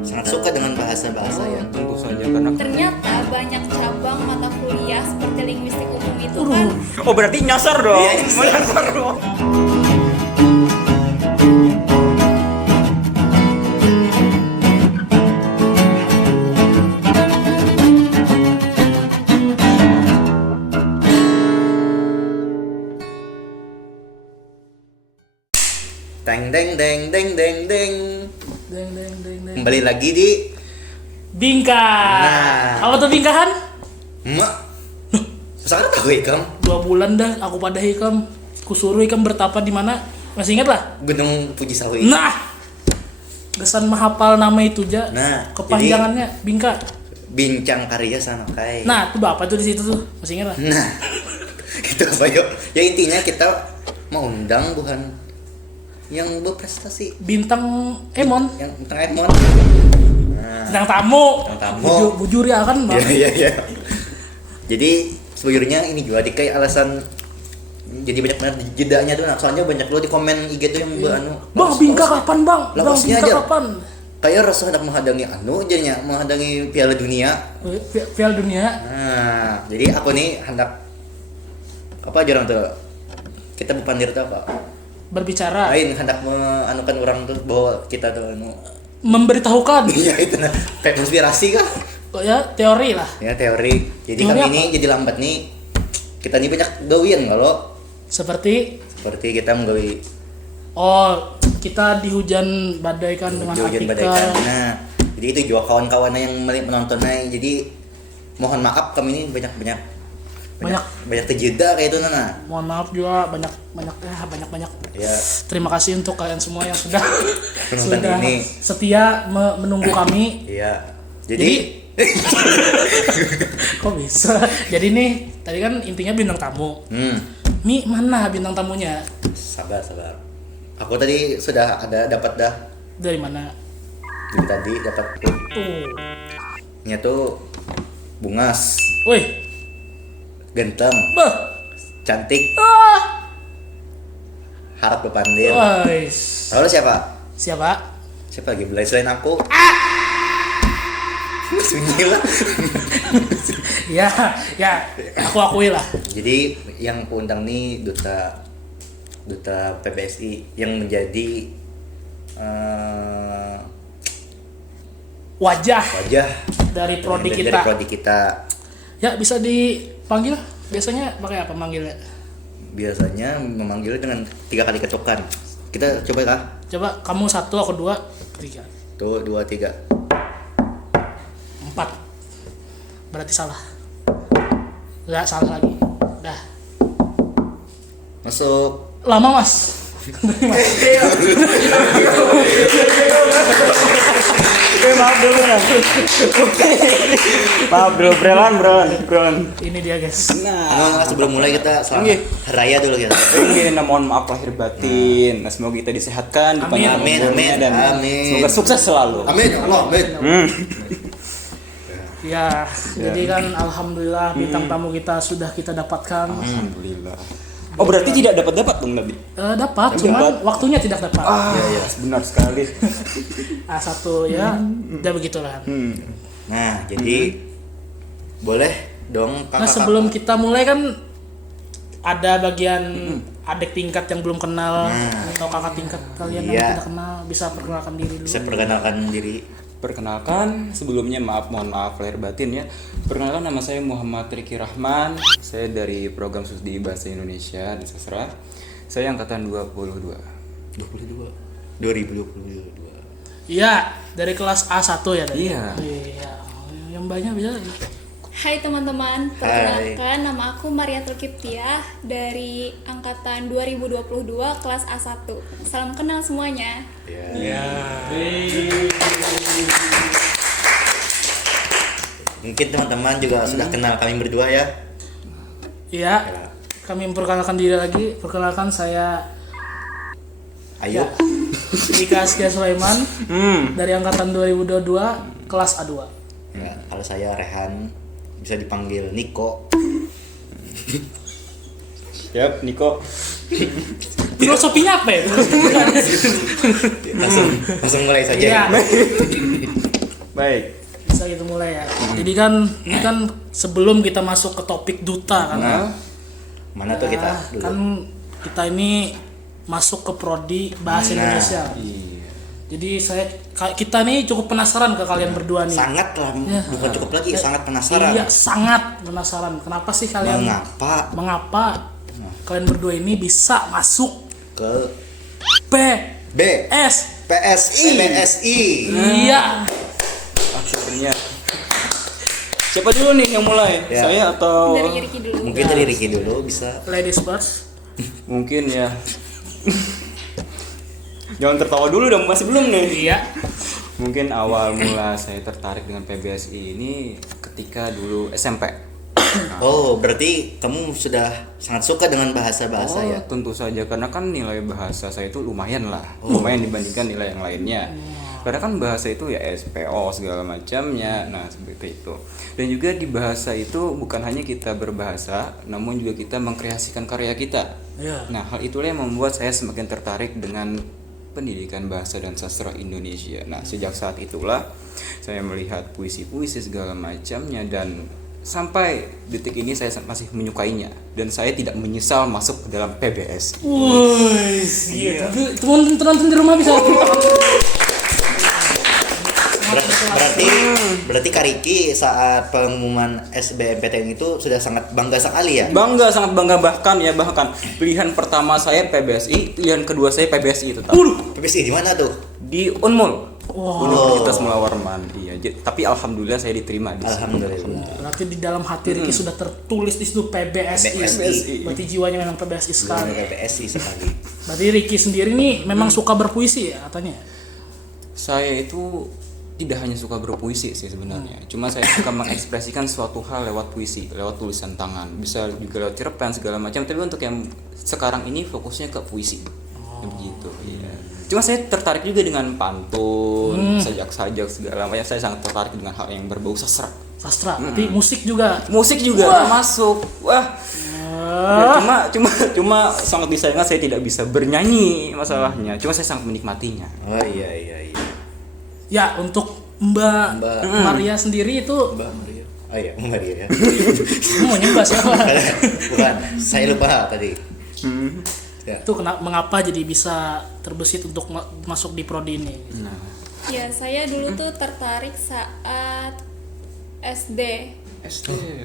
sangat suka dengan bahasa-bahasa yang Tentu saja karena Ternyata banyak cabang mata kuliah seperti linguistik umum itu kan. oh berarti nyasar dong. Iya, nyasar. Nyasar dong. deng deng deng deng deng deng. Deng deng deng deng. Kembali lagi di Bingka. Nah. Apa tuh bingkahan? Mak. Sekarang tahu ikam 2 bulan dah aku pada hikam. Kusuruh hikam bertapa di mana? Masih ingat lah? Gunung Puji Sawi. Nah. Gesan menghafal nama itu aja. Nah, Kepanjangannya Bingka. Bincang karya sama kai. Nah, itu Bapak tuh di situ tuh. Masih ingat lah? Nah, itu apa yuk? Ya intinya kita mau undang bukan yang berprestasi, Bintang Emon. yang tentang Edmond. Nah, Bintang tamu. Bintang tamu. Bujur ya kan, Bang? iya. Jadi sebujurnya ini juga dikai alasan jadi banyak banget jedanya tuh, soalnya banyak lo di komen IG tuh yang beranu. Bang, Bingka kapan, Bang? Bang, Lawasnya Bingka aja. kapan? Kayak rasa hendak menghadangi jadinya menghadangi Piala Dunia. Piala Dunia. Nah, jadi aku nih hendak apa aja orang tuh kita berpandir tuh apa? Berbicara. Lain hendak menganukan orang tuh bahwa kita tuh Memberitahukan. iya itu nah kayak konspirasi kah? Oh ya, teori lah. Ya teori. Jadi Teori kami apa? ini jadi lambat nih. Kita nih banyak gawian kalau Seperti kita menggawi kita dihujan badai kan dengan hujan artikel. badai kan. Nah, jadi itu juga kawan-kawan yang menontonnya. Jadi mohon maaf kami ini banyak terjeda kayak itu Nana. Mohon maaf juga banyak. Ya, Terima kasih untuk kalian semua yang sudah Penonton sudah ini. setia menunggu kami. iya. Jadi Kok bisa? Jadi nih tadi kan intinya bintang tamu. Mi mana bintang tamunya? sabar. Aku tadi sudah dapat dah. Dari mana? Jadi tadi dapat Tuh. nya tuh Bungas, Woi. ganteng, Bah. cantik, Ah. harap berpandir. Guys. Lalu siapa? Siapa? Siapa lagi belai selain aku? Sunyi lah. Ya, aku akui lah. Jadi yang kuundang nih duta PBSI yang menjadi Wajah wajah dari prodi dari kita. prodi kita. Ya, bisa dipanggil. Biasanya pakai apa manggilnya? Biasanya memanggilnya dengan 3 kali kecokan. Kita coba kah? Coba kamu 1, aku 2, 3, Tuh 2 3. 4. Berarti salah. Enggak salah lagi. Dah. Masuk. Lama, Mas. Maaf dulu kan. Maaf dulu Bron. Ini dia, guys. Nah, Sebelum mulai kita selamat Nggih. hari raya dulu kita. Ingin mohon maaf lahir batin. Nah, semoga kita disehatkan, Amin. dipanjangkan Amin, umurnya, amin, dan amin. semoga sukses selalu. Amin, Allah, amin. Ya, jadi kan alhamdulillah bintang tamu kita sudah kita dapatkan. Alhamdulillah. Oh berarti tidak dapat dong tadi? Dapat, cuman waktunya tidak dapat. Iya. Benar sekali. A1 ya, udah begitulah. Nah, jadi boleh dong kakak. Nah, sebelum kita mulai kan ada bagian adik tingkat yang belum kenal atau kakak tingkat kalian Iya. yang tidak kenal, bisa perkenalkan diri dulu. bisa perkenalkan diri. Perkenalkan, sebelumnya mohon maaf lahir batin ya. Perkenalkan, nama saya Muhammad Riki Rahman. Saya dari program studi Bahasa Indonesia di Sastra. Saya angkatan 22. 2022. Iya, dari kelas A1 ya tadi. Iya. Iya. Yang banyak bisa. Hai teman-teman, perkenalkan nama aku Mariatul Kiptiah dari angkatan 2022 kelas A1. Salam kenal semuanya. Ya. Mungkin teman-teman juga sudah kenal kami berdua ya. Iya. Kami memperkenalkan diri lagi. Perkenalkan saya Ayo. Ika Askia Sulaiman dari angkatan 2022 kelas A2. Ya, kalau saya Rehan bisa dipanggil Niko. Siap, Niko. Filosofinya apa ya? Langsung mulai saja. Iya. Baik. Bisa gitu mulai ya. Jadi kan ini kan sebelum kita masuk ke topik duta kan. Mana tuh kita dulu? Kan kita ini masuk ke prodi bahasa Indonesia. Iya. Jadi kita nih cukup penasaran ke kalian berdua nih. Sangat lah, bukan cukup lagi, sangat penasaran. Iya, sangat penasaran. Kenapa sih kalian? Mengapa kalian berdua ini bisa masuk Ke PS? PSI. Iya. Akhirnya. Siapa dulu nih yang mulai? Ya. Saya atau Dari Ricky dulu. Mungkin dari Ricky dulu bisa. Ladies first. mungkin ya. Jangan tertawa dulu dong, masih belum nih. Iya. Mungkin awal mula saya tertarik dengan PBSI ini ketika dulu SMP. Oh, berarti kamu sudah sangat suka dengan bahasa-bahasa ya? Tentu saja, karena kan nilai bahasa saya itu lumayan lah, lumayan dibandingkan nilai yang lainnya. Karena kan bahasa itu ya SPO segala macamnya, nah seperti itu. Dan juga di bahasa itu bukan hanya kita berbahasa, namun juga kita mengkreasikan karya kita. Iya. Nah, hal itulah yang membuat saya semakin tertarik dengan pendidikan bahasa dan sastra Indonesia. Nah, sejak saat itulah saya melihat puisi-puisi segala macamnya, dan sampai detik ini saya masih menyukainya, dan saya tidak menyesal masuk ke dalam PBS. Wih, gitu. Teman-teman di rumah bisa. Berarti Kak Riki saat pengumuman SBMPTN itu sudah sangat bangga sekali ya? Bangga, sangat bangga, bahkan pilihan pertama saya PBSI, pilihan kedua saya PBSI itu. PBSI di mana tuh? Di Unmul. Wow. Universitas Mula Warman. Iya, tapi alhamdulillah saya diterima di situ. Alhamdulillah. Berarti di dalam hati Ricky sudah tertulis di situ PBSI. Berarti jiwanya memang PBSI sekali. PBSI sekali. Berarti Ricky sendiri nih memang suka berpuisi ya katanya. Saya itu tidak hanya suka berpuisi sih sebenarnya. Cuma saya suka mengekspresikan suatu hal lewat puisi, lewat tulisan tangan. Bisa juga lewat cerpen segala macam. Tapi untuk yang sekarang ini fokusnya ke puisi. Begitu. Iya. Cuma saya tertarik juga dengan pantun, sajak-sajak segala macam. Saya sangat tertarik dengan hal yang berbau sastra. Sastra, tapi musik juga. Musik juga termasuk. Wah. Ya, cuma sangat disayangkan saya tidak bisa bernyanyi masalahnya. Cuma saya sangat menikmatinya. Oh iya. Ya, untuk Mbak Maria sendiri itu Mbak Maria. Oh iya, Mbak Maria ya. mau nyembah siapa? Bukan, saya lupa tadi. Ya. Itu mengapa jadi bisa terbesit untuk masuk di prodi ini? Ya, saya dulu tuh tertarik saat SD.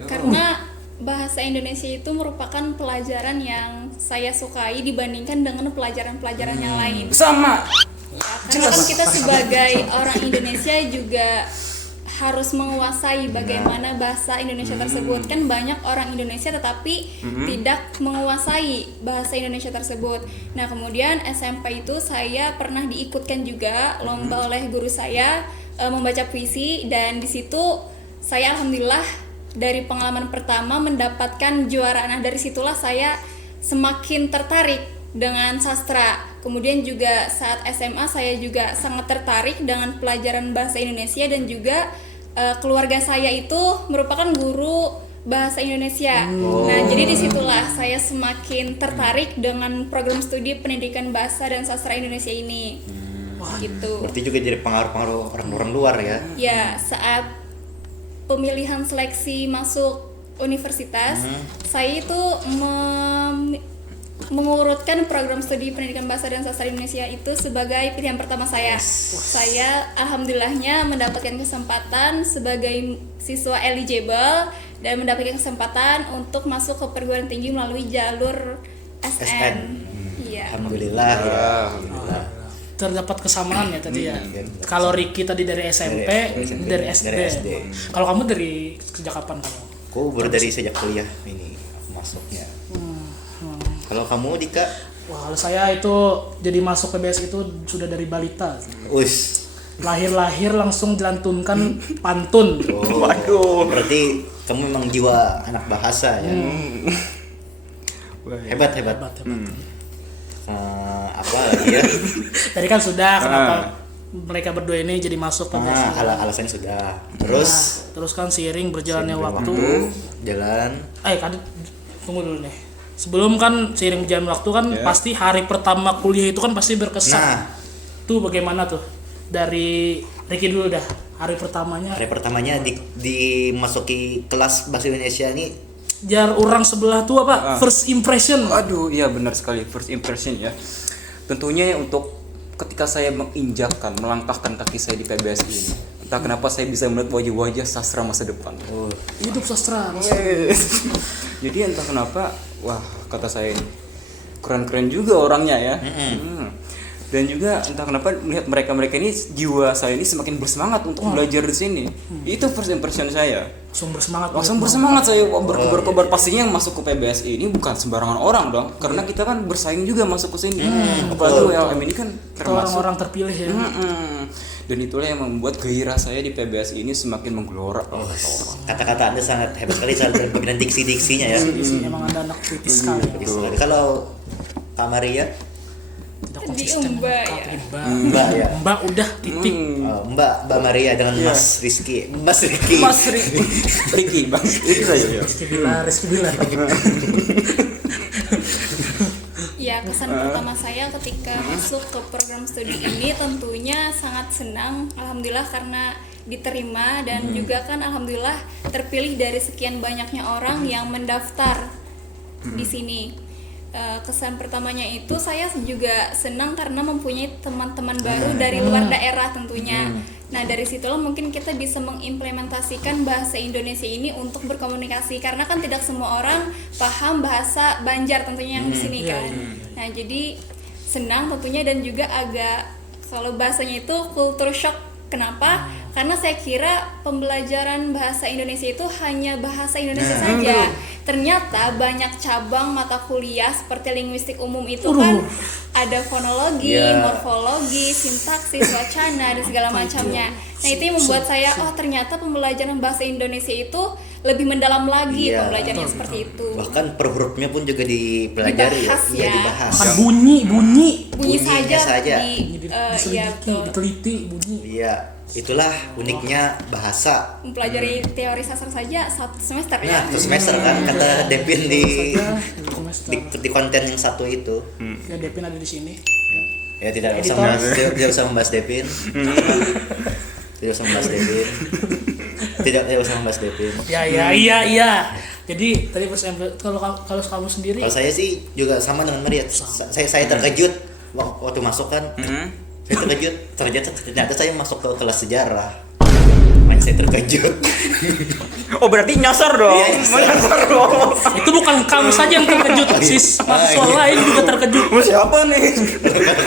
Karena bahasa Indonesia itu merupakan pelajaran yang saya sukai dibandingkan dengan pelajaran-pelajaran yang lain. Sama. Ya, karena kan kita sebagai orang Indonesia juga harus menguasai bagaimana bahasa Indonesia tersebut. Kan banyak orang Indonesia tetapi tidak menguasai bahasa Indonesia tersebut. Nah, kemudian SMP itu saya pernah diikutkan juga lomba oleh guru saya membaca puisi, dan di situ saya alhamdulillah dari pengalaman pertama mendapatkan juara. Nah, dari situlah saya semakin tertarik dengan sastra. Kemudian juga saat SMA saya juga sangat tertarik dengan pelajaran bahasa Indonesia, dan juga keluarga saya itu merupakan guru bahasa Indonesia. Nah, jadi disitulah saya semakin tertarik dengan program studi pendidikan bahasa dan sastra Indonesia ini. Gitu. Berarti juga jadi pengaruh-pengaruh orang luar ya? Ya, saat pemilihan seleksi masuk universitas, saya itu mengurutkan program studi pendidikan bahasa dan sastra Indonesia itu sebagai pilihan pertama saya. Saya alhamdulillahnya mendapatkan kesempatan sebagai siswa eligible dan mendapatkan kesempatan untuk masuk ke perguruan tinggi melalui jalur SN. Iya. Alhamdulillah ya. Alhamdulillah. Terdapat kesamaan ya tadi ya. Kalau Ricky tadi dari SMP, dari SD. Kalau kamu dari sejak kapan kamu? Aku baru dari sejak kuliah ini aku masuknya. Kalau kamu Dika? Wah, kalau saya itu jadi masuk PBS itu sudah dari balita. Us. Lahir langsung dilantunkan pantun. Oh, waduh. Berarti kamu memang jiwa anak bahasa ya. Hebat. Apa lagi ya? Tadi kan sudah kenapa mereka berdua ini jadi masuk PBS. Alasannya sudah. Terus kan seiring berjalannya waktu. Jalan. Kadit tunggu dulu nih. sebelum kan seiring berjalan waktu kan pasti hari pertama kuliah itu kan pasti berkesan. Nah, Tuh bagaimana tuh? Dari Ricky dulu dah. Hari pertamanya dimasuki kelas bahasa Indonesia ini jar orang sebelah tuh apa? First impression. Aduh, iya benar sekali, first impression ya. Tentunya untuk ketika saya menginjakkan, melangkahkan kaki saya di PBS ini, entah kenapa saya bisa melihat wajah-wajah sastra masa depan. Hidup sastra. Jadi entah kenapa, wah kata saya ini keren-keren juga orangnya ya. Dan juga entah kenapa melihat mereka ini jiwa saya ini semakin bersemangat untuk belajar di sini. Itu first impression saya. Langsung bersemangat saya berkobar pastinya yang masuk ke PBS ini bukan sembarangan orang dong, karena kita kan bersaing juga masuk ke sini. Apalagi ULM ini kan termasuk orang terpilih ya. Dan itulah yang membuat gairah saya di PBS ini semakin menggelora. kata-kata Anda sangat hebat sekali dalam pemilihan diksi-diksinya ya. Emang Anda anak kritis sekali. Kalau Kak Maria, Tidak konsisten. Mbak ya. Mbak ya. Mbak udah titik. Mbak Maria dengan Mas Rizky. Ricky bang, itu saja ya. Rizky Bilar. Ya, kesan pertama saya ketika masuk ke program studi ini tentunya sangat senang, alhamdulillah karena diterima dan juga kan alhamdulillah terpilih dari sekian banyaknya orang yang mendaftar di sini. Kesan pertamanya itu saya juga senang karena mempunyai teman-teman baru dari luar daerah tentunya. Nah, dari situlah mungkin kita bisa mengimplementasikan bahasa Indonesia ini untuk berkomunikasi karena kan tidak semua orang paham bahasa Banjar tentunya yang di sini kan. Nah, jadi senang tentunya dan juga agak kalau bahasanya itu culture shock. Kenapa? Karena saya kira pembelajaran bahasa Indonesia itu hanya bahasa Indonesia saja. Ternyata banyak cabang mata kuliah seperti linguistik umum itu kan ada fonologi, morfologi, sintaksis, wacana dan segala macamnya. Nah, itu yang membuat saya ternyata pembelajaran bahasa Indonesia itu lebih mendalam lagi pembelajarannya seperti itu. Bahkan per hurufnya pun juga dipelajari dibahas. Kan bunyi saja. diteliti bunyi. Iya, itulah uniknya bahasa. Mempelajari teori sastra saja 1 semester ya. Nah, terus semester kan kata Devin di konten yang satu itu. Ya Devin ada di sini. Ya tidak usah membahas Devin. Tidak usah membahas Devin. Tidak usah membahas Devin. Iya. Jadi tadi kalau kamu sendiri. Kalau saya sih juga sama dengan Maria. Saya terkejut waktu masuk kan. Saya terkejut. Ternyata saya masuk ke kelas sejarah. Makanya saya terkejut. Oh berarti nyasar dong. Iya, nyasar dong. Itu bukan kamu saja yang terkejut, sis. Mahasiswa lain juga terkejut. Siapa nih?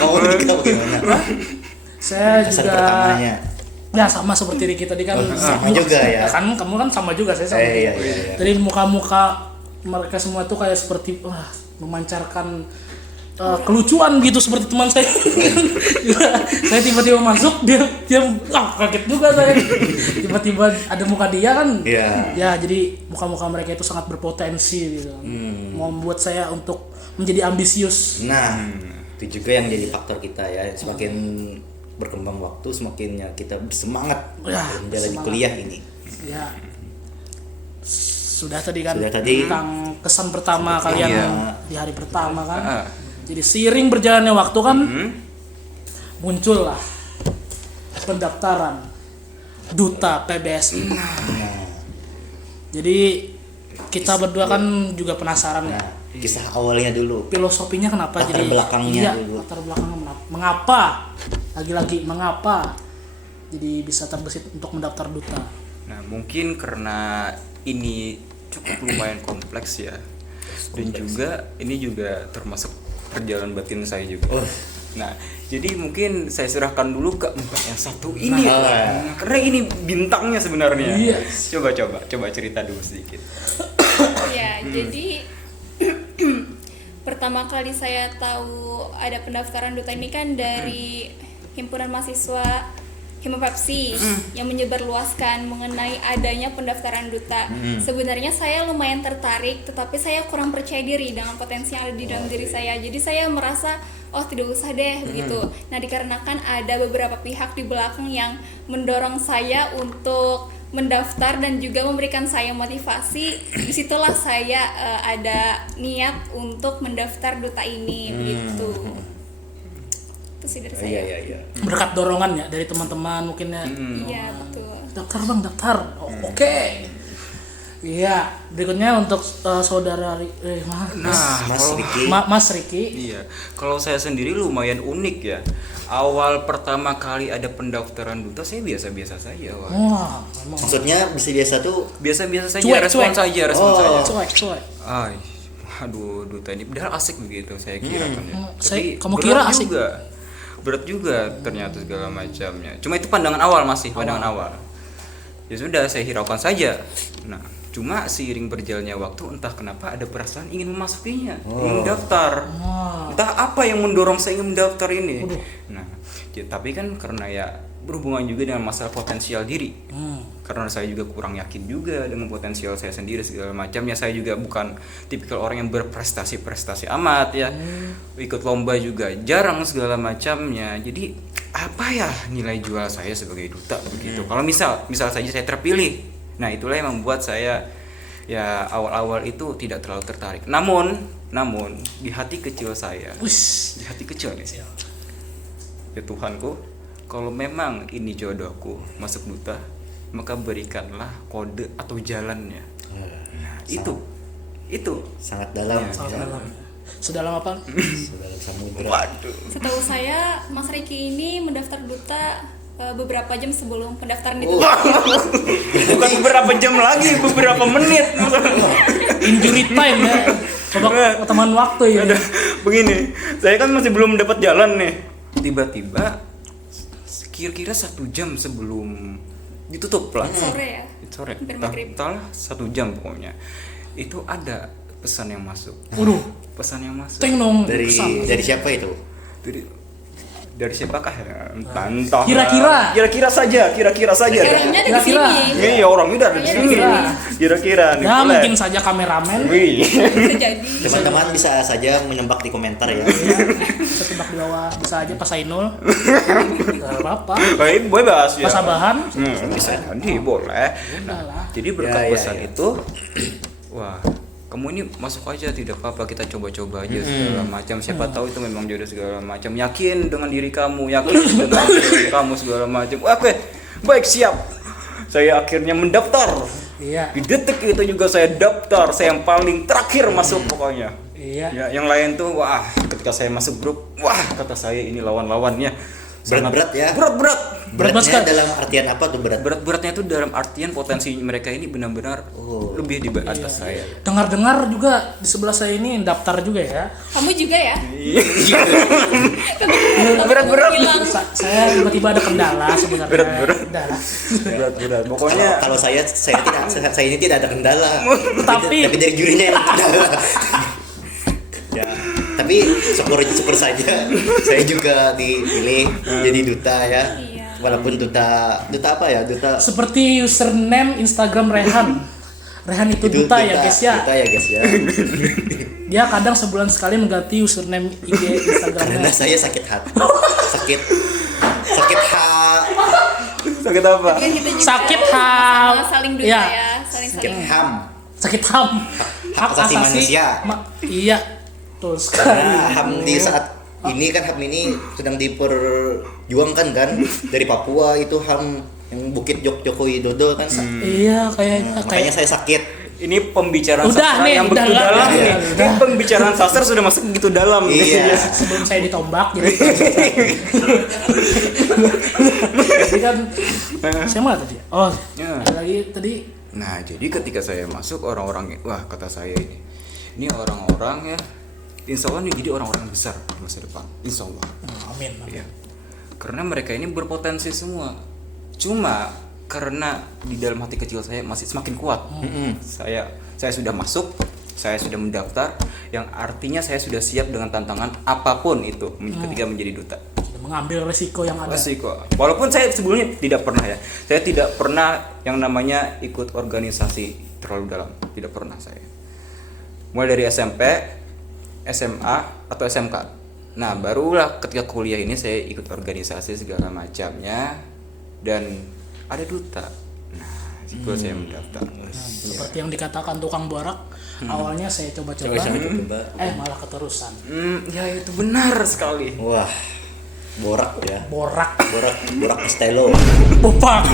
Kamu kita bagaimana? Saya Kesan juga. pertamanya. Ya sama seperti Ricky tadi kan. Sama juga ya. Kan kamu kan sama juga saya sama. Iya. Jadi muka-muka mereka semua tuh kayak seperti memancarkan kelucuan gitu seperti teman saya. Saya tiba-tiba masuk dia kaget juga saya. Tiba-tiba ada muka dia kan. Ya jadi muka-muka mereka itu sangat berpotensi gitu. Membuat saya untuk menjadi ambisius. Nah, itu juga yang jadi faktor kita ya. Semakin berkembang waktu semakin kita bersemangat menjalani kuliah ini. Ya. Sudah tadi kan Sudah tentang kesan pertama kalian di hari pertama kan. Jadi seiring berjalannya waktu kan muncullah pendaftaran duta PBSI. Jadi kita berdua kan juga penasaran ya. Kisah awalnya dulu. Filosofinya kenapa Latar jadi belakangnya dulu. latar belakangnya mengapa? Lagi-lagi mengapa jadi bisa terbesit untuk mendaftar duta? Nah mungkin karena ini cukup lumayan kompleks ya. Dan juga ini juga termasuk perjalanan batin saya juga. Nah, jadi mungkin saya serahkan dulu ke Mbak yang satu ini. Karena ini bintangnya sebenarnya. Iya. Coba cerita dulu sedikit. Ya, jadi pertama kali saya tahu ada pendaftaran duta ini kan dari himpunan mahasiswa Himapepsi yang menyebarluaskan mengenai adanya pendaftaran duta. Sebenarnya saya lumayan tertarik, tetapi saya kurang percaya diri dengan potensi yang ada di dalam diri saya. Jadi saya merasa tidak usah deh begitu. Nah, dikarenakan ada beberapa pihak di belakang yang mendorong saya untuk mendaftar dan juga memberikan saya motivasi, disitulah saya ada niat untuk mendaftar duta ini begitu. Itu sih dari saya. Iya. Berkat dorongan ya dari teman-teman mungkin ya. Iya betul. Daftar bang, daftar. Oke. Iya, berikutnya untuk saudara Mas Riki. Mas Riki. Iya, kalau saya sendiri lumayan unik ya. Awal pertama kali ada pendaftaran duta saya biasa-biasa saja. Wah. Wah, memang Maksudnya bisa biasa tuh Biasa-biasa saja, Cuek, respon cuek. saja, respon Oh. saja. cuek. Ay, aduh, duta ini padahal asik begitu saya kira kan ya. Kamu berat kira asik? juga. Berat juga ternyata segala macamnya. Cuma itu pandangan awal masih, pandangan awal. Ya sudah saya hiraukan saja. Nah, cuma seiring berjalannya waktu entah kenapa ada perasaan ingin memasukinya, ingin mendaftar. Entah apa yang mendorong saya ingin mendaftar ini. Nah, tapi kan karena ya berhubungan juga dengan masalah potensial diri. Karena saya juga kurang yakin juga dengan potensial saya sendiri segala macamnya. Saya juga bukan tipikal orang yang berprestasi amat ya. Ikut lomba juga jarang segala macamnya. Jadi apa ya nilai jual saya sebagai duta begitu. Kalau misal saja saya terpilih. Nah, itulah yang membuat saya ya awal-awal itu tidak terlalu tertarik. Namun di hati kecil saya, di hati kecil nih, ya Tuhanku, kalau memang ini jodohku masuk duta, maka berikanlah kode atau jalannya. Nah, itu sangat dalam. Sangat dalam. Sedalam apa? Sedalam samudra. Waduh. Setahu saya Mas Riki ini mendaftar duta beberapa jam sebelum pendaftaran itu. Bukan beberapa jam lagi, beberapa menit. Injury time ya. Coba teman waktu ya. Ada begini, saya kan masih belum dapat jalan nih. Tiba-tiba kira-kira 1 jam sebelum ditutup lah. Sore ya. Sore. Hampir maghrib. Entahlah 1 jam pokoknya. Itu ada pesan yang masuk. Waduh, Pesan yang masuk. teng dong. Dari siapa itu? Dari siapakah ya? Entah. Kira-kira saja. Orangnya ada di Kira-kira. sini. Iya, orangnya udah ada di sini. Kira-kira nih. Ya boleh. mungkin saja kameramen. Wih. Bisa jadi. Teman-teman bisa saja menembak di komentar ya. Bisa tebak di bawah, bisa aja pas Ainul. Gak apa-apa. Baik, bebas ya. Pas Abahan. Bisa jadi, boleh. Nah, jadi berkat Ya, ya, pesan ya. itu, wah, kamu ini masuk aja, tidak apa-apa, kita coba-coba aja segala macam. Siapa tahu itu memang jodoh segala macam. Yakin dengan diri kamu, yakin dengan diri kamu segala macam. Oke, baik, siap. Saya akhirnya mendaftar. Iya. Di detik itu juga saya daftar, saya yang paling terakhir masuk pokoknya. Iya. Ya, yang lain tuh, wah, ketika saya masuk grup, wah, kata saya ini lawan-lawannya. Berat-berat ya. Berat-berat. Beratnya sekali. dalam artian apa tuh berat? Berat-beratnya itu dalam artian potensi mereka ini benar-benar lebih di atas saya. Dengar-dengar juga di sebelah saya ini daftar juga ya. Kamu juga ya? Berat-berat. Saya tiba-tiba ada kendala sebenarnya. Berat-berat. Kendala. Berat-berat. Pokoknya Kalau saya ini tidak ada kendala. Tapi- tapi dari jurinya yang ada kendala. Ya, tapi syukur saja saya juga dipilih jadi duta ya. Iya. Walaupun duta apa ya? Duta Seperti username Instagram Rehan. Rehan itu duta ya guys ya. Duta ya guys ya. Dia kadang sebulan sekali mengganti username IG Karena Instagramnya. saya sakit hati. Sakit hati. sakit apa? Kan kita juga Sakit sama-sama ham. saling duta Iya. ya, Sakit saling. ham. Sakit ham. Hak asasi manusia. Iya. Betul sekali. Karena ham di saat ini kan ham ini sedang diperjuangkan kan dari Papua itu ham yang Bukit Joko Widodo kan. Iya kayaknya Makanya saya sakit. Ini pembicaraan Udah sastra nih, yang udah begitu lah. dalam Iya, nih. udah. Ini pembicaraan sastra sudah masuk begitu dalam. Iya. sebelum saya ditombak jadi jadi kan saya mana tadi? Oh, Ya. ada lagi tadi. Nah, jadi ketika saya masuk orang-orang, wah kata saya ini orang-orang ya, insya Allah nih jadi orang-orang besar di masa depan, insya Allah. Amin. Ya. Karena mereka ini berpotensi semua. Cuma karena di dalam hati kecil saya masih semakin kuat. Saya sudah masuk, saya sudah mendaftar, yang artinya saya sudah siap dengan tantangan apapun itu ketika menjadi duta. Sudah mengambil resiko yang ada. Resiko. Walaupun saya sebelumnya tidak pernah ya. Saya tidak pernah yang namanya ikut organisasi terlalu dalam. Tidak pernah saya. Mulai dari SMP, SMA atau SMK. Nah, barulah ketika kuliah ini saya ikut organisasi segala macamnya dan ada duta. Nah, sebelum saya mendaftar. Seperti yang dikatakan tukang borak, awalnya saya coba-coba, Coba. malah keterusan. Ya itu benar sekali. Wah, borak ya. Borak, Borak Castello. bopak,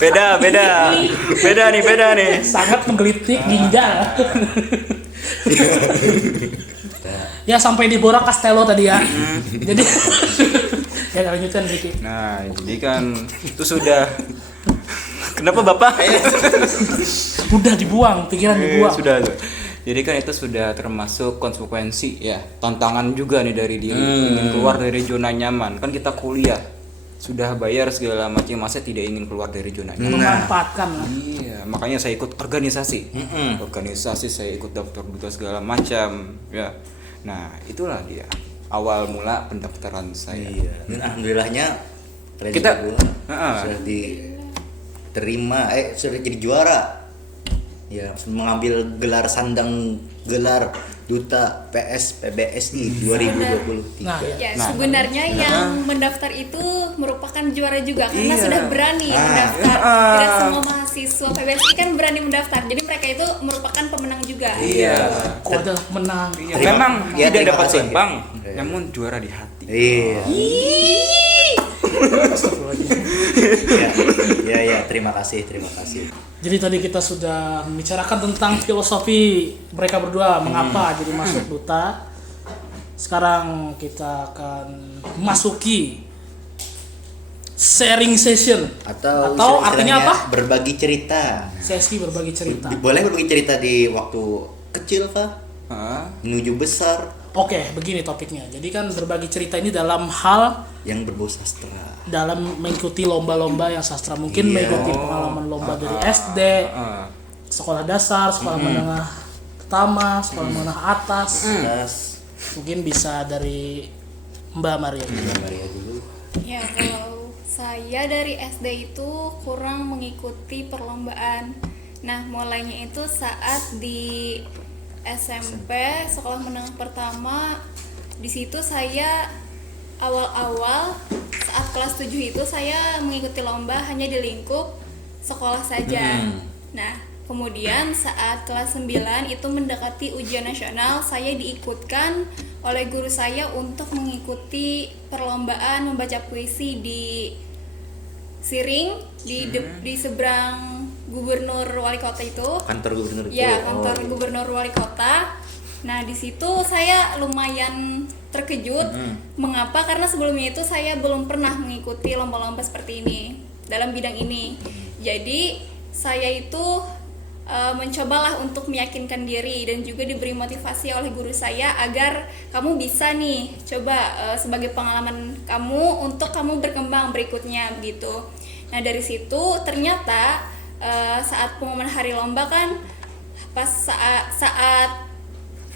Beda nih. sangat menggelitik ginjal. Ya sampai di Borak Castello tadi ya. Jadi ya lanjutkan Ricky. Nah, jadi kan itu sudah. Kenapa Bapak? Udah dibuang, pikiran dibuang. Sudah. Jadi kan itu sudah termasuk konsekuensi ya, tantangan juga nih dari diri ingin keluar dari zona nyaman. Kan kita kuliah sudah bayar segala macam, masa tidak ingin keluar dari zona nyaman. Memanfaatkan lah. Iya, makanya saya ikut organisasi. Organisasi saya ikut daftar duta segala macam ya. Nah, itulah dia awal mula pendaftaran saya. Iya. Dan alhamdulillahnya kalian Kita- berdua Heeh. sudah diterima, sudah jadi juara. Ya, mengambil gelar gelar duta PSPBSI 2023. Nah, ya. Ya, sebenarnya yang mendaftar itu merupakan juara juga karena Iya. sudah berani mendaftar. Tidak semua mahasiswa PBSI kan berani mendaftar. Jadi mereka itu merupakan pemenang juga. Iya. Kok ada menang. Iya, memang Ya, tidak terima dapat kasih. lembang, Iya. namun juara di hati. Iya. Ya, terima kasih. Jadi tadi kita sudah membicarakan tentang filosofi mereka berdua mengapa jadi masuk duta. Sekarang kita akan masuki sharing session Atau artinya istilahnya apa? Berbagi cerita. Sesi berbagi cerita. Boleh berbagi cerita di waktu kecil kah? Hah? Menuju besar Oke, begini topiknya. Jadi kan berbagi cerita ini dalam hal yang berbau sastra. dalam mengikuti lomba-lomba yang sastra, mungkin Iya. mengikuti pengalaman lomba dari SD, sekolah dasar, sekolah menengah pertama, sekolah menengah atas, Terus mungkin bisa dari Mbak Maria. Mbak Maria dulu. Ya, kalau saya dari SD itu kurang mengikuti perlombaan. Nah, mulainya itu saat di SMP, sekolah menengah pertama. Di situ saya awal-awal saat kelas 7 itu saya mengikuti lomba hanya di lingkup sekolah saja. Nah, kemudian saat kelas 9 itu mendekati ujian nasional, saya diikutkan oleh guru saya untuk mengikuti perlombaan membaca puisi di Siring di seberang gubernur wali kota itu. Kantor gubernur itu. Ya, kantor Oh, iya. gubernur wali kota. Nah, di situ saya lumayan terkejut. Mengapa? Karena sebelumnya itu saya belum pernah mengikuti lomba-lomba seperti ini dalam bidang ini. Jadi, saya itu mencobalah untuk meyakinkan diri dan juga diberi motivasi oleh guru saya agar kamu bisa nih coba sebagai pengalaman kamu untuk kamu berkembang berikutnya begitu. Nah, dari situ ternyata saat pengumuman hari lomba kan pas saat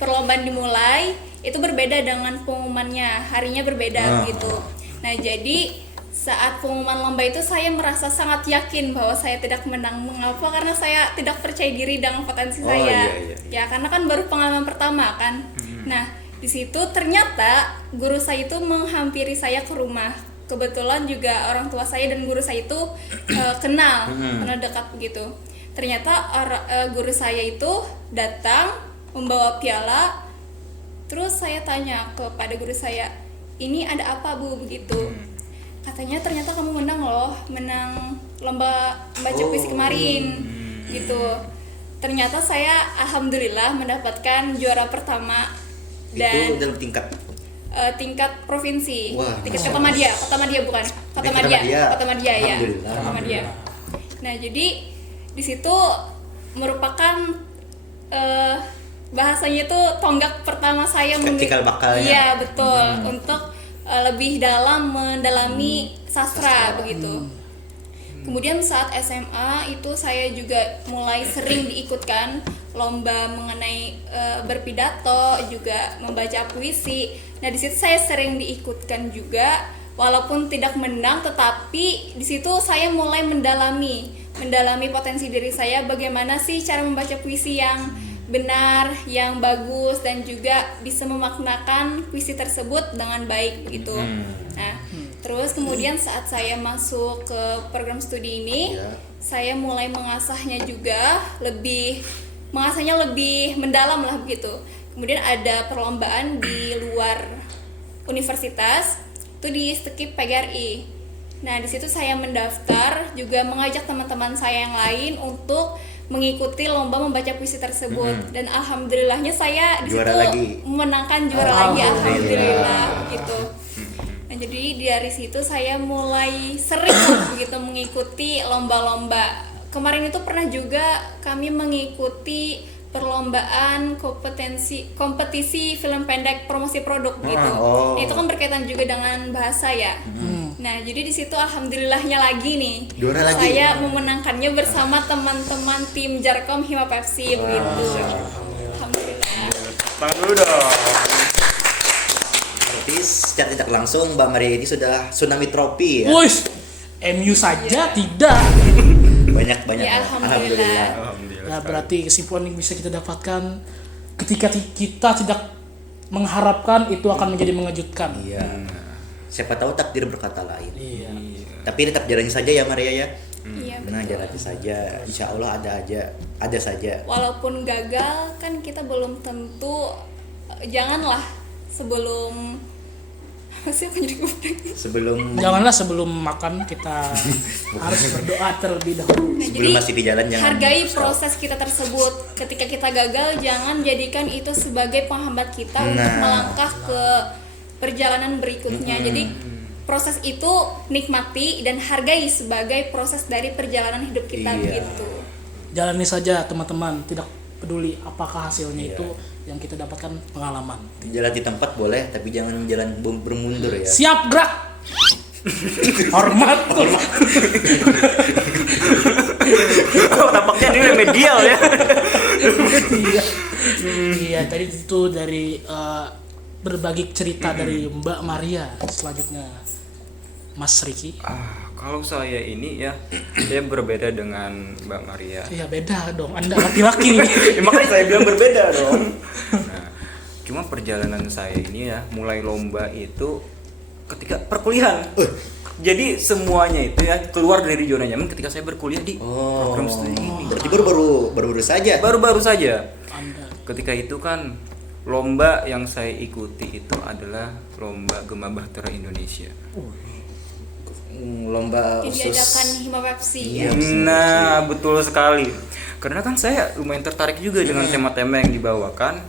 perlombaan dimulai itu berbeda dengan pengumumannya, harinya berbeda begitu. Nah, jadi saat pengumuman lomba itu saya merasa sangat yakin bahwa saya tidak menang. Mengapa? Karena saya tidak percaya diri dengan potensi saya. Iya. Ya, karena kan baru pengalaman pertama kan. Nah, di situ ternyata guru saya itu menghampiri saya ke rumah. Kebetulan juga orang tua saya dan guru saya itu kenal dekat begitu. Ternyata guru saya itu datang membawa piala. Terus saya tanya kepada guru saya, "Ini ada apa, Bu?" begitu. Katanya ternyata kamu menang loh, menang lomba membaca puisi kemarin gitu. Ternyata saya alhamdulillah mendapatkan juara pertama dan Itu dalam tingkat provinsi. Wah, Tingkat Masya Kota Madya bukan. Kota Madya ya. Alhamdulillah. Kota Madya. Nah, jadi di situ merupakan bahasanya itu tonggak pertama saya Cikal bakalnya. Iya, betul. Untuk lebih dalam mendalami sastra begitu. Kemudian saat SMA itu saya juga mulai sering diikutkan lomba mengenai berpidato, juga membaca puisi. Nah, di situ saya sering diikutkan juga, walaupun tidak menang, tetapi di situ saya mulai mendalami potensi diri saya, bagaimana sih cara membaca puisi yang benar, yang bagus, dan juga bisa memaknakan puisi tersebut dengan baik gitu. Nah, Terus kemudian saat saya masuk ke program studi ini, Iya. saya mulai mengasahnya juga mengasahnya lebih mendalam lah begitu. Kemudian ada perlombaan di luar universitas, itu di Stekip PGRI. Nah, di situ saya mendaftar, juga mengajak teman-teman saya yang lain untuk mengikuti lomba membaca puisi tersebut. Dan alhamdulillahnya saya di situ Juara lagi. memenangkan juara lagi, alhamdulillah gitu. Nah, jadi dari situ saya mulai sering begitu mengikuti lomba-lomba. Kemarin itu pernah juga kami mengikuti perlombaan kompetisi film pendek promosi produk gitu. Nah, itu kan berkaitan juga dengan bahasa ya. Nah, jadi di situ alhamdulillahnya lagi nih. Juara lagi. Saya memenangkannya bersama teman-teman tim Jarkom Hima Pepsi begitu. Alhamdulillah. Tangan dulu dong. Berarti secara tidak langsung Mbak Maria ini sudah tsunami trofi ya. Wush, MU saja tidak. Banyak. Ya, alhamdulillah. Nah, berarti kesimpulan yang bisa kita dapatkan ketika kita tidak mengharapkan itu akan menjadi mengejutkan. Iya. Siapa tahu takdir berkata lain. Iya. Tapi tetap jalani saja ya Maria ya. Iya, Nah, jalani saja. Insya Allah ada saja. walaupun gagal kan kita belum tentu, janganlah sebelum siapa jadi gubernur. Sebelum Janganlah sebelum makan kita harus berdoa terlebih dahulu. Nah, Sebelum masih di jalan jangan hargai stop. proses kita tersebut. Ketika kita gagal, jangan jadikan itu sebagai penghambat kita untuk melangkah ke perjalanan berikutnya. Jadi proses itu nikmati dan hargai sebagai proses dari perjalanan hidup kita Iya. gitu. Jalani saja teman-teman, tidak peduli apakah hasilnya itu yang kita dapatkan pengalaman. jalan di tempat boleh, tapi jangan jalan bermundur ya. Siap gerak. Hormat. Oh, tampaknya ini remedial ya. Iya. Iya, tadi itu dari berbagi cerita dari Mbak Maria. Selanjutnya Mas Riki. Kalau saya ini ya, saya berbeda dengan Mbak Maria. Iya, beda dong. Anda laki-laki. Ya, makanya saya bilang berbeda dong. Nah, cuma perjalanan saya ini ya, mulai lomba itu ketika perkuliahan. Jadi semuanya itu ya keluar dari zona nyaman ketika saya berkuliah di program studi ini. Berarti baru saja. Baru-baru saja. Anda. Ketika itu kan lomba yang saya ikuti itu adalah lomba Gema Bahtera Indonesia. Lomba Yang diadakan Hima Pepsi Iya. ya. Nah, betul sekali. Karena kan saya lumayan tertarik juga dengan tema-tema yang dibawakan.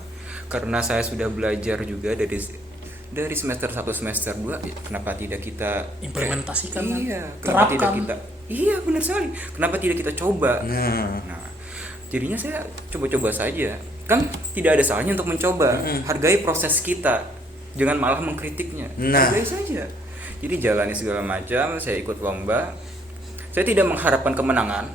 Karena saya sudah belajar juga dari semester 1 semester 2, ya, kenapa tidak kita Implementasikan, Iya, kenapa tidak terapkan. kita? Iya, benar sekali. Kenapa tidak kita coba? Nah, Jadinya saya coba-coba saja. Kan tidak ada salahnya untuk mencoba. Hargai proses kita. Jangan malah mengkritiknya. Nah. Hargai saja. Jadi jalani segala macam, saya ikut lomba. Saya tidak mengharapkan kemenangan.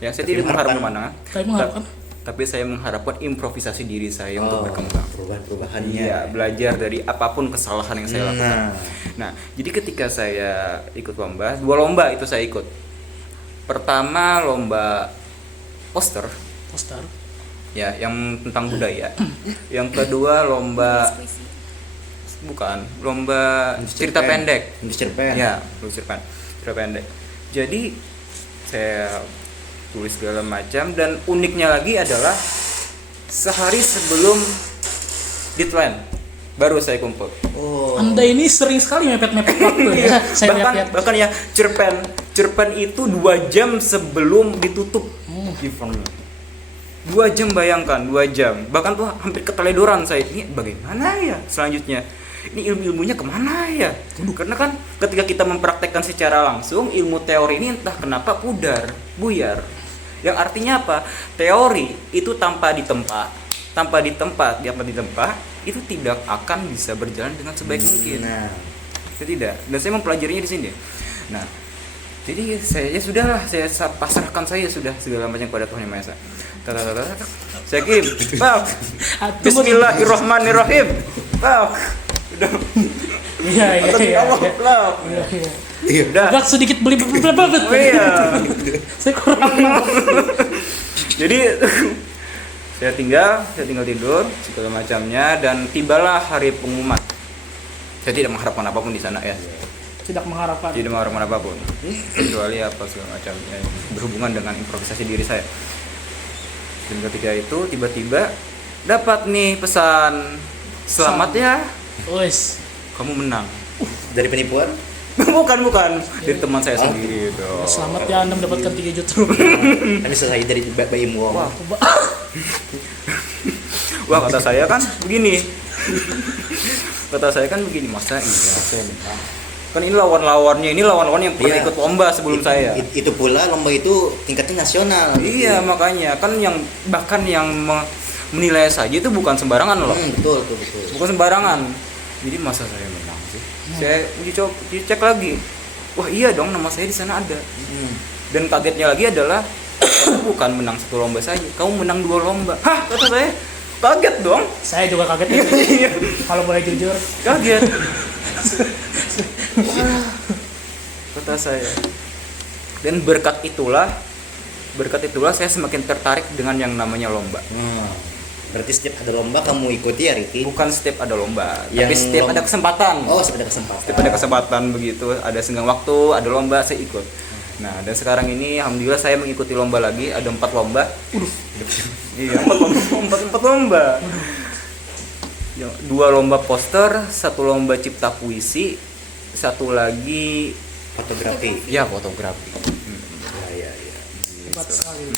Ya, saya Tapi tidak mengharapkan mengharapkan. kemenangan. Tapi mengharapkan? Tapi saya mengharapkan improvisasi diri saya untuk berkembang. perubahan-perubahannya. Iya, belajar dari apapun kesalahan yang saya lakukan. Nah. Nah, jadi ketika saya ikut lomba, 2 lomba itu saya ikut. Pertama lomba poster, Poster. ya, yang tentang budaya. Yang kedua lomba lomba cerita pendek. Cerpen. Ya, cerita pendek. Jadi saya tulis segala macam, dan uniknya lagi adalah sehari sebelum deadline baru saya kumpul. Oh. Anda ini sering sekali mepet-mepet waktu ya. Saya lihat-lihat. bahkan ya cerpen itu 2 jam sebelum ditutup eventnya. 2 jam, bayangkan 2 jam, bahkan tuh hampir keteledoran saya. Ini bagaimana ya selanjutnya, ini ilmunya kemana ya? Karena kan ketika kita mempraktekkan secara langsung, ilmu teori ini entah kenapa buyar. Yang artinya apa? Teori itu tanpa ditempa itu tidak akan bisa berjalan dengan sebaik mungkin. Nah, Saya tidak, dan saya mempelajarinya di sini. Nah, jadi saya sudahlah, saya pasrahkan saya sudah segala macam kepada Tuhan Yang Maha Esa. Saya kirim, Pak. Bismillahirrahmanirrahim. Pak. Udah. Iya. Pak. iya. Udah. Agak sedikit beli Oh, iya. Saya kurang. Jadi saya tinggal tidur segala macamnya, dan tibalah hari pengumuman. Saya tidak mengharapkan apapun di sana ya. tidak mengharapkan. Tidak mengharapkan apapun kecuali apa segala macam yang berhubungan dengan improvisasi diri saya. Dan ketika itu tiba-tiba dapat nih pesan, selamat ya, Wes. kamu menang. Dari penipuan? bukan dari teman saya sendiri dong. Selamat ya Anda mendapatkan 3 juta rupiah. Kami selesai dari Bayi Muang. Wah, kata saya kan begini, masa iya saya menang. Kan ini lawan-lawan yang pernah Iya. ikut lomba sebelum saya. Itu pula lomba itu tingkatnya nasional. Iya, makanya kan yang bahkan yang menilai saja itu bukan sembarangan loh. Betul. Bukan sembarangan. Jadi masa saya menang sih? Saya dicek lagi. Wah, iya dong, nama saya di sana ada. Dan kagetnya lagi adalah kamu bukan menang 1 lomba saja, kamu menang 2 lomba. Hah, kata saya. Kaget dong. Saya juga kaget itu. Kalau boleh jujur. Kaget. Kata saya. Dan berkat itulah saya semakin tertarik dengan yang namanya lomba. Berarti setiap ada lomba kamu ikuti ya, Ricky? Bukan setiap ada lomba, Yang tapi setiap ada kesempatan. Oh, setiap ada kesempatan. Setiap ada kesempatan begitu, ada senggang waktu, ada lomba, saya ikut. Nah, dan sekarang ini alhamdulillah saya mengikuti lomba lagi, ada 4 lomba. Iya, 4 lomba. 2 lomba poster, 1 lomba cipta puisi, 1 lagi Fotografi. ya fotografi. Ya. Hebat sekali.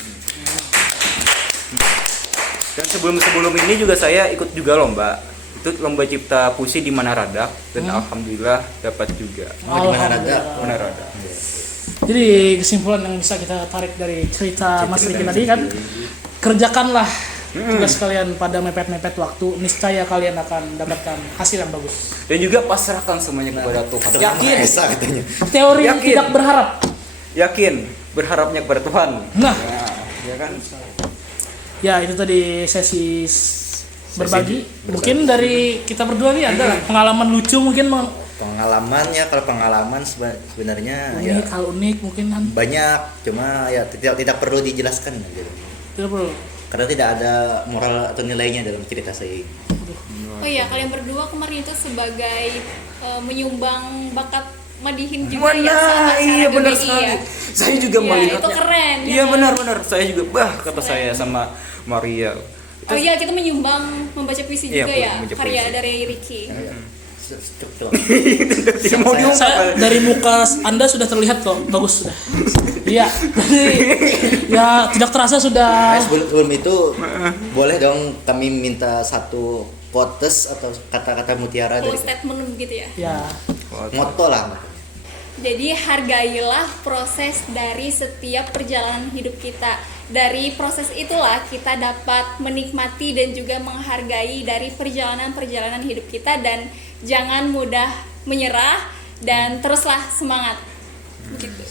Dan sebelum ini juga saya ikut juga lomba. Itu lomba cipta puisi di Manaradak dan alhamdulillah dapat juga. Oh, di mana ada? Manaradak. Jadi kesimpulan yang bisa kita tarik dari cerita Mas Riki tadi kan, kerjakanlah tugas kalian pada mepet-mepet waktu, niscaya kalian akan dapatkan hasil yang bagus. Dan juga pasrahkan semuanya kepada Tuhan. Yakin, Esa katanya. Teori Yakin. tidak berharap. yakin, berharapnya kepada Tuhan. Nah, Ya kan? ya itu tadi sesi berbagi. Mungkin dari kita berdua nih ada pengalaman lucu mungkin Pengalamannya, kalau pengalaman sebenarnya ya unik mungkin kan. banyak, cuma ya tidak perlu dijelaskan gitu. Tidak perlu. Karena tidak ada moral atau nilainya dalam cerita saya ini. Oh iya, kalian berdua kemarin itu sebagai menyumbang bakat Madihin juga ya saat acara iya benar GBI sekali. ya. Saya juga Iya, melihatnya. itu keren, ya Iya kan? benar. Saya juga kata saya sama Maria. Oh iya, kita menyumbang membaca puisi Iya, juga ya, membaca karya puisi. dari Ricky. Tidak mau diungkap. Saya dari muka Anda sudah terlihat kok, bagus sudah. Iya. Jadi ya tidak terasa sudah. Sebelum itu boleh dong kami minta 1 quotes atau kata-kata mutiara Full dari statement gitu ya. Ya, motto lah. Jadi hargailah proses dari setiap perjalanan hidup kita. Dari proses itulah kita dapat menikmati dan juga menghargai dari perjalanan-perjalanan hidup kita, dan jangan mudah menyerah dan teruslah semangat. Gitu.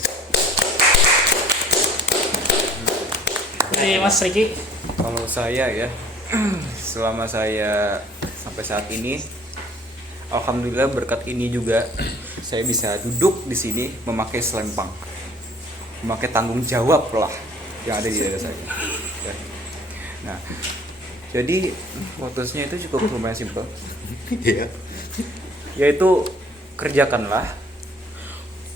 jadi Mas Riki. Kalau saya ya, selama saya sampai saat ini, alhamdulillah berkat ini juga saya bisa duduk di sini memakai selempang, memakai tanggung jawab lah yang ada di dada saya. Ya. Nah, jadi quotesnya itu cukup lumayan simpel, Iya. yaitu kerjakanlah,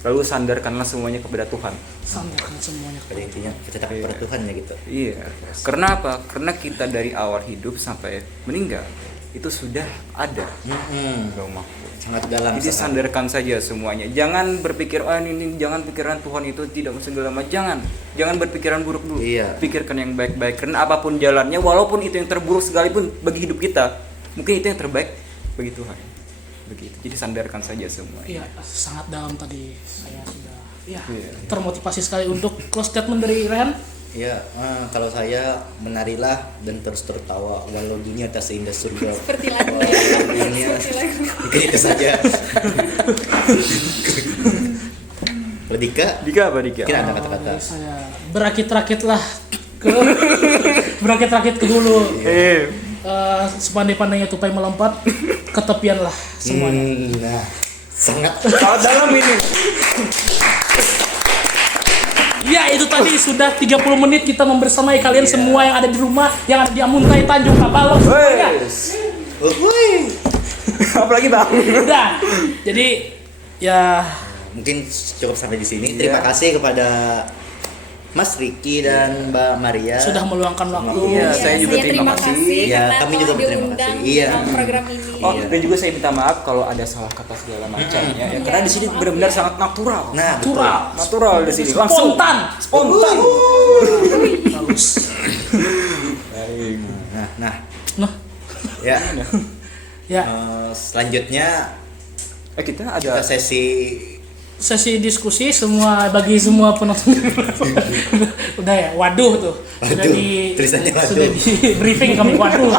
lalu sandarkanlah semuanya kepada Tuhan. Sandarkan semuanya. Pada intinya kita takut pada Tuhan ya gitu. Iya. Karena apa? Karena kita dari awal hidup sampai meninggal itu sudah ada. Lauh mahfuz. Sangat dalam. Jadi sandarkan saja semuanya. Jangan berpikir ini jangan pikiran Tuhan itu tidak segala macam. Jangan berpikiran buruk dulu. Iya. Pikirkan yang baik-baik. Karena apapun jalannya, walaupun itu yang terburuk sekalipun bagi hidup kita, mungkin itu yang terbaik bagi Tuhan. Begitu. Jadi sandarkan saja semuanya. Iya, sangat dalam tadi. Saya sudah Iya. termotivasi sekali untuk close statement dari Rehan. Iya, kalau saya menarilah dan terus tertawa walau dunia tak seindah surga. Seperti lagu Walau ya. dunia Seperti lagu. mungkin itu saja. Dika, Dika apa Dika? mungkin ada kata-kata. Jadi saya berakit-rakitlah berakit-rakit ke hulu. Sepandai-pandainya tupai melompat, ketepianlah semuanya. Nah, sangat Dalam ini. Ya, itu tadi sudah 30 menit kita membersamai kalian semua yang ada di rumah, yang ada di Amuntai, Tanjung Kapalong semuanya. Wuih. Apalagi Bang? Udah. Jadi ya mungkin cukup sampai di sini. Terima kasih kepada Mas Ricky dan Mbak Maria Sudah meluangkan waktu. Iya, saya juga terima kasih. Iya, karena kami telah juga berterima diundang kasih. Iya. dalam program ini. Oh, dan juga saya minta maaf kalau ada salah kata segala macam ya. Karena di sini benar-benar sangat natural. Nah, betul. Natural di sini. Langsung Spontan. Bagus. Nah, Nah, ya. ya Selanjutnya kita kita ada sesi diskusi bagi semua penonton. Udah ya, waduh tuh. Tulisannya waduh. Sudah di briefing kami waduh.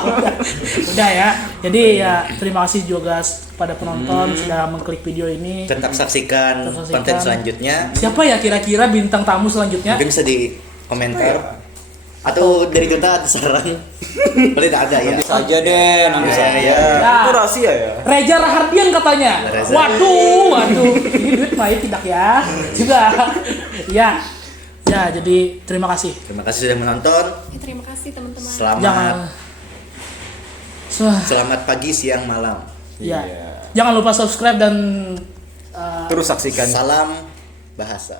Udah ya. Jadi ya terima kasih juga pada penonton sudah mengklik video ini. tetap saksikan konten selanjutnya. Siapa ya kira-kira bintang tamu selanjutnya? Mungkin bisa di komentar. Atau dari Duta ada saran. Boleh tidak ada ya. bisa aja deh nanti Ya, saya. ya. Itu rahasia ya. Reza Rahardian katanya. Reza. Waduh. Ini duit mah ya tidak ya. Juga. Ya. Ya, jadi terima kasih. Terima kasih sudah menonton. Ya, terima kasih teman-teman. Selamat Jangan selamat pagi, siang, malam. ya. Iya. Jangan lupa subscribe dan Terus saksikan Salam bahasa.